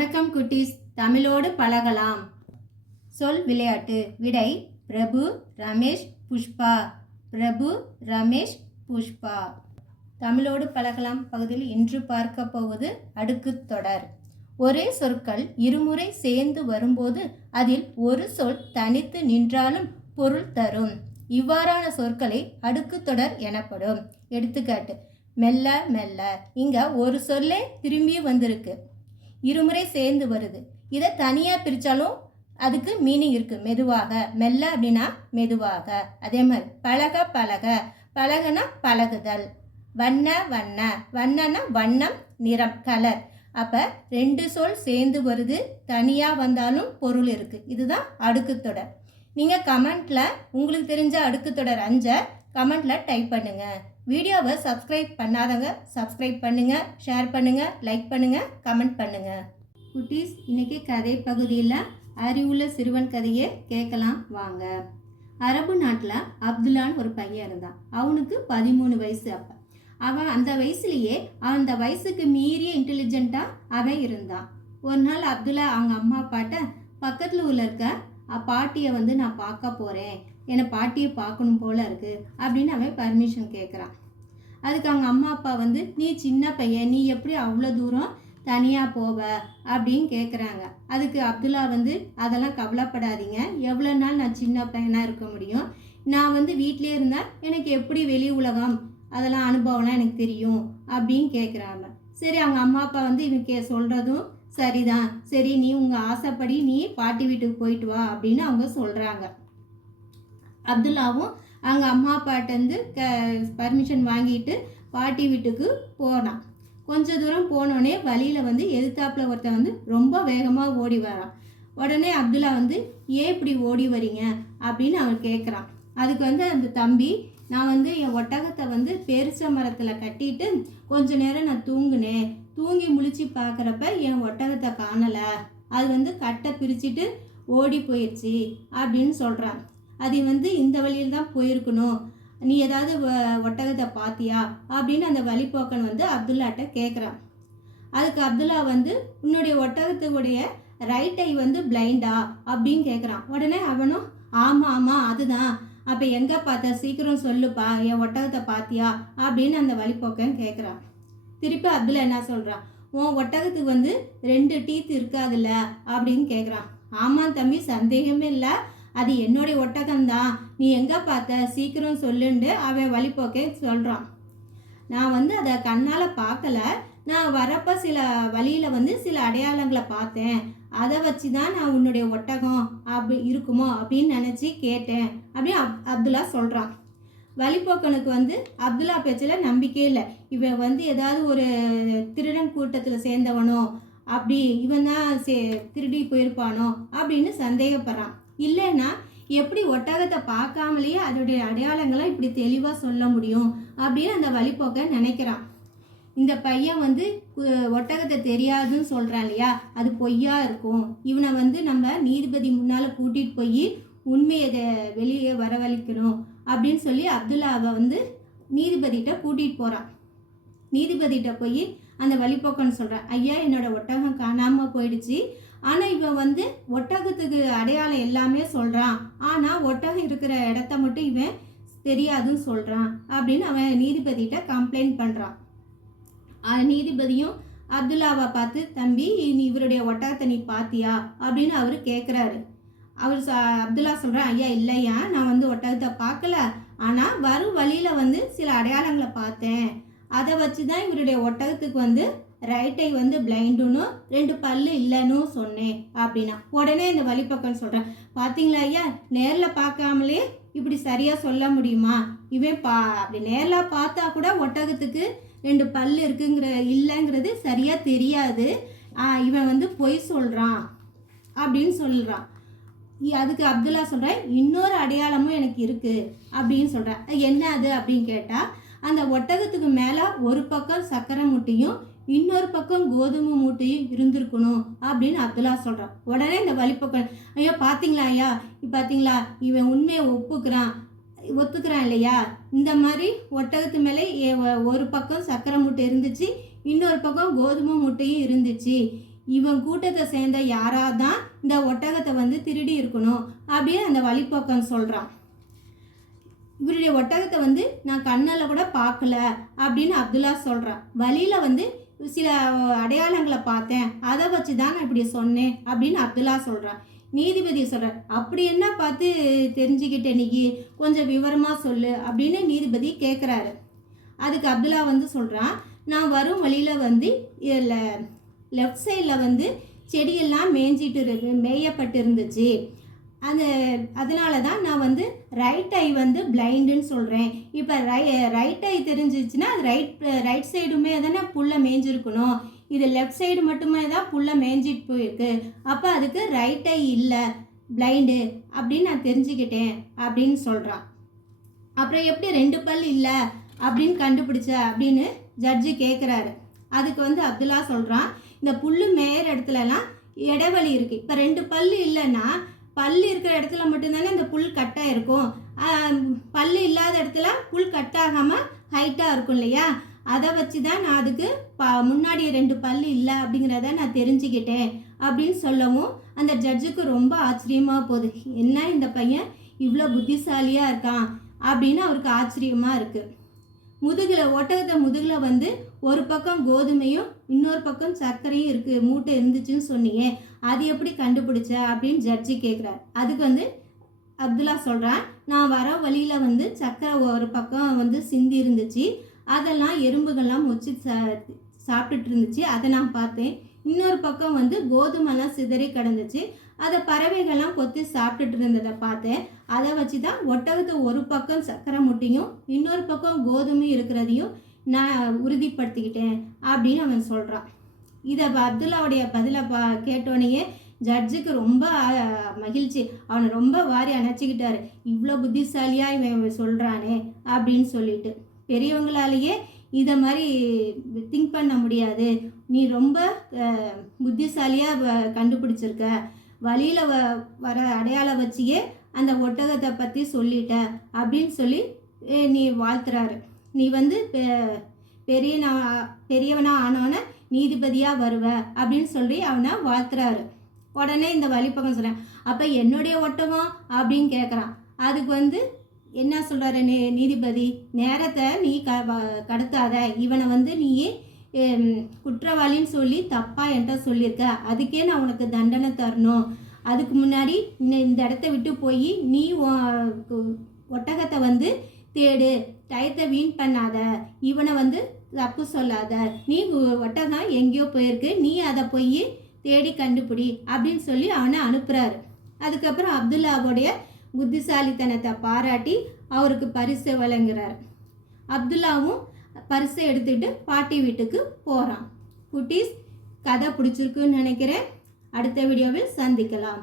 வணக்கம் குட்டீஸ். தமிழோடு பழகலாம். சொல் விளையாட்டு. விடை பிரபு ரமேஷ் புஷ்பா. பிரபு ரமேஷ் புஷ்பா. தமிழோடு பழகலாம் பகுதியில் இன்று பார்க்க போவது அடுக்குத் தொடர். ஒரே சொற்கள் இருமுறை சேர்ந்து வரும்போது அதில் ஒரு சொல் தனித்து நின்றாலும் பொருள் தரும். இவ்வாறான சொற்களை அடுக்குத் தொடர் எனப்படும். எடுத்துக்காட்டு மெல்ல மெல்ல. இங்கே ஒரு சொல்லே திரும்பி வந்திருக்கு. இருமுறை சேர்ந்து வருது. இதை தனியாக பிரித்தாலும் அதுக்கு மீனிங் இருக்குது மெதுவாக. மெல்ல அப்படின்னா மெதுவாக. அதே மாதிரி பழக பழக. பழகுனா பழகுதல். வண்ண வண்ண. வண்ணனா வண்ணம் நிறம் கலர் அப்போ ரெண்டு சொல் சேர்ந்து வருது. தனியாக வந்தாலும் பொருள் இருக்குது இதுதான் அடுக்குத்தொடர் நீங்கள் கமெண்ட்டில் உங்களுக்கு தெரிஞ்ச அடுக்குத்தொடர் அஞ்சை கமெண்ட்டில் டைப் பண்ணுங்கள் வீடியோவை சப்ஸ்கிரைப் பண்ணாதவங்க சப்ஸ்கிரைப் பண்ணுங்கள் ஷேர் பண்ணுங்கள் லைக் பண்ணுங்கள் கமெண்ட் பண்ணுங்கள் குட்டீஸ் இன்னைக்கு கதை பகுதியில் அறிவுள்ள சிறுவன் கதையை கேட்கலாம் வாங்க. அரபு நாட்டில் அப்துல்லான்னு ஒரு பையன் இருந்தான். அவனுக்கு பதிமூணு வயசு அப்போ. அவன் அந்த வயசுலேயே அந்த வயசுக்கு மீறிய இன்டெலிஜென்ட்டாக அவன் இருந்தான். ஒரு நாள் அப்துல்லா அவங்க அம்மா அப்பாட்ட பக்கத்தில் உள்ள இருக்க பாட்டியை வந்து நான் பார்க்க போகிறேன் என்னை பாட்டியை பார்க்கணும் போல் இருக்குது அப்படின்னு அவன் பர்மிஷன் கேட்குறான் அதுக்கு அவங்க அம்மா அப்பா வந்து நீ சின்ன பையன். நீ எப்படி அவ்வளோ தூரம் தனியாக போவ? அப்படின்னு கேட்குறாங்க அதுக்கு அப்துல்லா வந்து அதெல்லாம் கவலைப்படாதீங்க. எவ்வளோ நாள் நான் சின்ன பையனாக இருக்க முடியும்? நான் வந்து வீட்டிலே இருந்தால் எனக்கு எப்படி வெளி உலகம்? அதெல்லாம் அனுபவம்லாம் எனக்கு தெரியும். அப்படின்னு கேட்குறாங்க சரி அவங்க அம்மா அப்பா வந்து இவன் கே சொல்கிறதும் சரிதான். சரி நீ உங்கள் ஆசைப்படி நீ பாட்டி வீட்டுக்கு போயிட்டு வா அப்படின்னு அவங்க சொல்கிறாங்க அப்துல்லாவும் அவங்க அம்மா அப்பாட்டேருந்து க பர்மிஷன் வாங்கிட்டு பாட்டி வீட்டுக்கு போனான். கொஞ்ச தூரம் போனோடனே வழியில் வந்து எதிர்த்தாப்பில் ஒருத்தன் வந்து ரொம்ப வேகமாக ஓடி வரான். உடனே அப்துல்லா வந்து ஏன் இப்படி ஓடி வரீங்க அப்படின்னு அவன் கேட்குறான் அதுக்கு வந்து அந்த தம்பி நான் வந்து என் ஒட்டகத்தை வந்து பெருச மரத்தில் கட்டிட்டு கொஞ்ச நேரம் நான் தூங்குனேன். தூங்கி முழிச்சு பார்க்குறப்ப என் ஒட்டகத்தை காணலை. அது வந்து கட்டை பிரிச்சுட்டு ஓடி போயிடுச்சு அப்படின்னு சொல்கிறான் அது வந்து இந்த வழியில் தான் போயிருக்கணும். நீ ஏதாவது வ- ஒட்டகத்தை பார்த்தியா? அப்படின்னு அந்த வழிப்போக்கன் வந்து அப்துல்லாட்ட கேட்குறான் அதுக்கு அப்துல்லா வந்து உன்னுடைய ஒட்டகத்துடைய ரைட் ஐ வந்து பிளைண்டா அப்படின்னு கேட்குறான் உடனே அவனும் ஆமாம் ஆமாம் அதுதான். அப்போ எங்கே பார்த்த? சீக்கிரம் சொல்லுப்பா. என் ஒட்டகத்தை பார்த்தியா? அப்படின்னு அந்த வழிப்போக்கன் கேட்குறான் திருப்பி அப்துல்லா என்ன சொல்கிறான் உன் ஒட்டகத்துக்கு வந்து ரெண்டு டீத் இருக்காதுல்ல? அப்படின்னு கேட்குறான் ஆமாம் தம்பி சந்தேகமே இல்லை. அது என்னுடைய ஒட்டகம்தான். நீ எங்கே பார்த்த? சீக்கிரம் சொல்லுண்டு. அவன் வழிபோக்கே சொல்கிறான் நான் வந்து அதை கண்ணால் பார்க்கல நான் வரப்போ சில வழியில் வந்து சில அடையாளங்களை பார்த்தேன். அதை வச்சு தான் நான் உன்னுடைய ஒட்டகம் அப்படி இருக்குமோ அப்படின்னு நினச்சி கேட்டேன். அப்படின்னு அப் அப்துல்லா சொல்கிறான் வழிப்போக்கனுக்கு வந்து அப்துல்லா பேச்சில் நம்பிக்கை இல்லை. இவன் வந்து ஏதாவது ஒரு திருடன் கூட்டத்தில் சேர்ந்தவனோ அப்படி இவன் தான் சே திருடி போயிருப்பானோ அப்படின்னு சந்தேகப்படுறான். இல்லைன்னா எப்படி ஒட்டகத்தை பார்க்காமலேயே அதோடைய அடையாளங்களை இப்படி தெளிவாக சொல்ல முடியும் அப்படின்னு அந்த வழிப்போக்க நினைக்கிறான். இந்த பையன் வந்து ஒட்டகத்தை தெரியாதுன்னு சொல்கிறான் இல்லையா? அது பொய்யா இருக்கும். இவனை வந்து நம்ம நீதிபதி முன்னால் கூட்டிகிட்டு போய் உண்மையை இதை வெளியே வரவழைக்கணும். அப்படின்னு சொல்லி அப்துல்லாவை வந்து நீதிபதிகிட்ட கூட்டிகிட்டு போகிறான் நீதிபதிகிட்ட போய் அந்த வழிபோக்கன்னு சொல்கிறான் ஐயா என்னோடய ஒட்டகம் காணாமல் போயிடுச்சு. ஆனால் இவன் வந்து ஒட்டகத்துக்கு அடையாளம் எல்லாமே சொல்கிறான் ஆனால் ஒட்டகம் இருக்கிற இடத்த மட்டும் இவன் தெரியாதுன்னு சொல்கிறான் அப்படின்னு அவன் நீதிபதிகிட்ட கம்ப்ளைண்ட் பண்ணுறான் நீதிபதியும் அப்துல்லாவை பார்த்து தம்பி நீ இவருடைய ஒட்டகத்தை நீ பார்த்தியா? அப்படின்னு அவர் கேட்குறாரு அவர் அப்துல்லா சொல்கிறான் ஐயா இல்லையா? நான் வந்து ஒட்டகத்தை பார்க்கல ஆனால் வரும் வழியில் வந்து சில அடையாளங்களை பார்த்தேன். அதை வச்சு தான் இவருடைய ஒட்டகத்துக்கு வந்து ரைட்டை வந்து பிளைண்டுன்னு ரெண்டு பல்லு இல்லைன்னு சொன்னேன் அப்படின்னா. உடனே இந்த வழிப்பக்கம் சொல்கிறேன் பார்த்தீங்களா ஐயா? நேரில் பார்க்காமலே இப்படி சரியாக சொல்ல முடியுமா? இவன் பா அப்படி நேரில் பார்த்தா கூட ஒட்டகத்துக்கு ரெண்டு பல் இருக்குங்கிற இல்லைங்கிறது சரியாக தெரியாது. இவன் வந்து பொய் சொல்கிறான் அப்படின்னு சொல்கிறான் அதுக்கு அப்துல்லா சொல்கிறேன் இன்னொரு அடையாளமும் எனக்கு இருக்குது அப்படின்னு சொல்கிறேன் என்ன அது அப்படின்னு கேட்டால் அந்த ஒட்டகத்துக்கு மேலே ஒரு பக்கம் சக்கரை மூட்டையும் இன்னொரு பக்கம் கோதுமை மூட்டையும் இருந்திருக்கணும் அப்படின்னு அப்துல்லா சொல்கிறான் உடனே இந்த வழிப்பக்கம் ஐயா பார்த்தீங்களா ஐயா? பார்த்தீங்களா இவன் உண்மையை ஒப்புக்கிறான். ஒத்துக்கிறான் இல்லையா? இந்த மாதிரி ஒட்டகத்து மேலே ஒரு பக்கம் சக்கரை மூட்டை இருந்துச்சு இன்னொரு பக்கம் கோதுமை மூட்டையும் இருந்துச்சு. இவன் கூட்டத்தை சேர்ந்த யாராக தான் இந்த ஒட்டகத்தை வந்து திருடி இருக்கணும் அப்படின்னு அந்த வழிப்போக்கன் சொல்கிறான் இவருடைய ஒட்டகத்தை வந்து நான் கண்ணால் கூட பார்க்கல அப்படின்னு அப்துல்லா சொல்கிறான் வழியில் வந்து சில அடையாளங்களை பார்த்தேன். அதை வச்சு தான் நான் இப்படி சொன்னேன் அப்படின்னு அப்துல்லா சொல்கிறான் நீதிபதி சொல்கிறார் அப்படி என்ன பார்த்து தெரிஞ்சுக்கிட்ட நீ? கொஞ்சம் விவரமாக சொல்லு அப்படின்னு நீதிபதி கேட்குறாரு அதுக்கு அப்துல்லா வந்து சொல்கிறான் நான் வரும் வழியில் வந்து இல்லை லெஃப்ட் சைடில் வந்து செடியெல்லாம் மேய்ஞ்சிட்டு இருக்கு மேயப்பட்டு இருந்துச்சு அது அதனால தான் நான் வந்து ரைட் ஐ வந்து பிளைண்டுன்னு சொல்கிறேன் இப்போ ரை ரைட் ஐ தெரிஞ்சிச்சுன்னா அது ரைட் ரைட் சைடுமே தானே புல்லை மேய்ஞ்சிருக்கணும் இது லெஃப்ட் சைடு மட்டுமே தான் புல்லை மேய்ஞ்சிட்டு போயிருக்கு. அப்போ அதுக்கு ரைட் ஐ இல்லை பிளைண்டு அப்படின்னு நான் தெரிஞ்சுக்கிட்டேன் அப்படின்னு சொல்கிறான் அப்புறம் எப்படி ரெண்டு பல் இல்லை அப்படின்னு கண்டுபிடிச்ச அப்படின்னு ஜட்ஜி கேட்குறாரு அதுக்கு வந்து அப்துல்லா சொல்கிறான் இந்த புல் மேயிற இடத்துலலாம் இடைவெளி இருக்குது இப்போ ரெண்டு பல் இல்லைன்னா பல் இருக்கிற இடத்துல மட்டும்தானே இந்த புல் கட்டாக இருக்கும் பல் இல்லாத இடத்துல புல் கட்டாகாமல் ஹைட்டாக இருக்கும் இல்லையா? அதை வச்சு தான் நான் அதுக்கு பா முன்னாடி ரெண்டு பல் இல்லை அப்படிங்கிறத நான் தெரிஞ்சுக்கிட்டேன் அப்படின்னு சொல்லவும் அந்த ஜட்ஜுக்கு ரொம்ப ஆச்சரியமாக போகுது. என்ன இந்த பையன் இவ்வளோ புத்திசாலியாக இருக்கான்? அப்படின்னு அவருக்கு ஆச்சரியமாக இருக்குது முதுகில் ஒட்டகத்தை முதுகில் வந்து ஒரு பக்கம் கோதுமையும் இன்னொரு பக்கம் சர்க்கரையும் இருக்குது மூட்டை இருந்துச்சுன்னு சொன்னியே அது எப்படி கண்டுபிடிச்ச அப்படின்னு ஜட்ஜி கேட்குறாரு அதுக்கு வந்து அப்துல்லா சொல்கிறான் நான் வர வழியில் வந்து சர்க்கரை ஒரு பக்கம் வந்து சிந்தி இருந்துச்சு அதெல்லாம் எறும்புகள்லாம் முச்சு சா சாப்பிட்டுட்டு இருந்துச்சு அதை நான் பார்த்தேன். இன்னொரு பக்கம் வந்து கோதுமைலாம் சிதறி கிடந்துச்சு. அதை பறவைகள்லாம் கொத்தி சாப்பிட்டுட்டு இருந்ததை பார்த்தேன். அதை வச்சு தான் ஒட்டகத்தை ஒரு பக்கம் சர்க்கரை முட்டையும் இன்னொரு பக்கம் கோதுமை இருக்கிறதையும் நான் உறுதிப்படுத்திக்கிட்டேன் அப்படின்னு அவன் சொல்கிறான் இதை அப்துல்லாவுடைய பதிலை பா கேட்டோடனேயே ஜட்ஜுக்கு ரொம்ப மகிழ்ச்சி. அவனை ரொம்ப வாரி அணைச்சிக்கிட்டாரு. இவ்வளோ புத்திசாலியாக இவன் சொல்கிறானே அப்படின்னு சொல்லிட்டு. பெரியவங்களாலேயே இதை மாதிரி திங்க் பண்ண முடியாது. நீ ரொம்ப புத்திசாலியாக கண்டுபிடிச்சிருக்க. வழியில் வ வர அடையாளம் வச்சியே அந்த ஒட்டகத்தை பற்றி சொல்லிட்ட அப்படின்னு சொல்லி நீ வாழ்த்துறாரு. நீ வந்து பெ- பெரிய பெரியவனா ஆனவன நீதிபதியாக வருவ அப்படின்னு சொல்லி அவனை வாழ்த்துறாரு. உடனே இந்த வழிப்பக்கம் சொல்கிறேன் அப்போ என்னுடைய ஒட்டகம்? அப்படின்னு கேட்குறான் அதுக்கு வந்து என்ன சொல்கிறாரு நீ நீதிபதி? நேரத்தை நீ க வ- கடத்தாத. இவனை வந்து நீ குற்றவாளின்னு சொல்லி தப்பாக என்கிட்ட சொல்லியிருக்க. அதுக்கே நான் உனக்கு தண்டனை தரணும். அதுக்கு முன்னாடி இந்த- இந்த இடத்த விட்டு போய் நீ ஒட்டகத்தை வந்து தேடு. டயத்தை வீண் பண்ணாத. இவனை வந்து தப்பு சொல்லாத. நீ ஒட்டகம் எங்கேயோ போயிருக்கு. நீ அதை போய் தேடி கண்டுபிடி அப்படின்னு சொல்லி அவனை அனுப்புகிறாரு அதுக்கப்புறம் அப்துல்லாவுடைய புத்திசாலித்தனத்தை பாராட்டி அவருக்கு பரிசு வழங்குறார். அப்துல்லாவும் பரிசை எடுத்துக்கிட்டு பாட்டி வீட்டுக்கு போகிறான் குட்டீஸ் கதை பிடிச்சிருக்குன்னு நினைக்கிறேன். அடுத்த வீடியோவில் சந்திக்கலாம்.